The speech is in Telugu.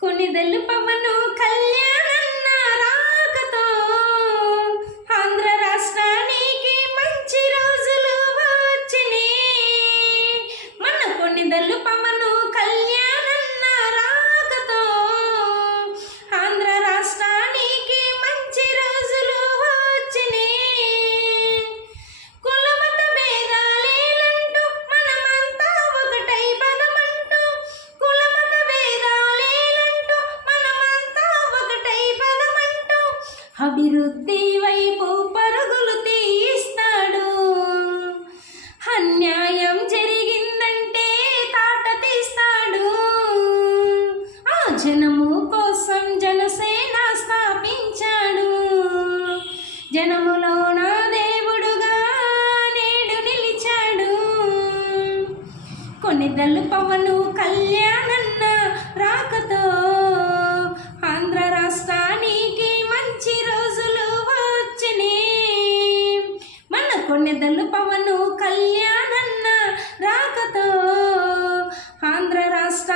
కొనిదెల్లు పవను కళ్యాణన్న రాకతో ఆంధ్ర రాష్ట్రానికి మంచి రోజులు వచ్చినాయి. మన కొనిదెల్లు పవను కళ్యాణన్న రాకతో ఆంధ్ర రాష్ట్రానికి మంచి రోజులు వచ్చినాయి. కులమత భేదాలేనంటూ మనమంతా ఒకటై పదమంటూ, కులమత భేదాలేనంటూ మనమంతా ఒకటై పదమంటూ అభివృద్ధి వైపు పరుగులు తీస్తాడు. అన్యాయం జరిగిందంటే తాట తీస్తాడు. ఆ జనము కోసం జనసేన స్థాపించాడు. జనములోన దేవుడుగా నేడు నిలిచాడు. కొనిదెల్లు పవను కళ్యాణన్న రాకతో ఆంధ్ర రాష్ట్రానికి మంచి రోజులు వచ్చినాయి. మన కొనిదెల్లు పవను కళ్యాణన్న రాకతో ఆంధ్ర రాష్ట్ర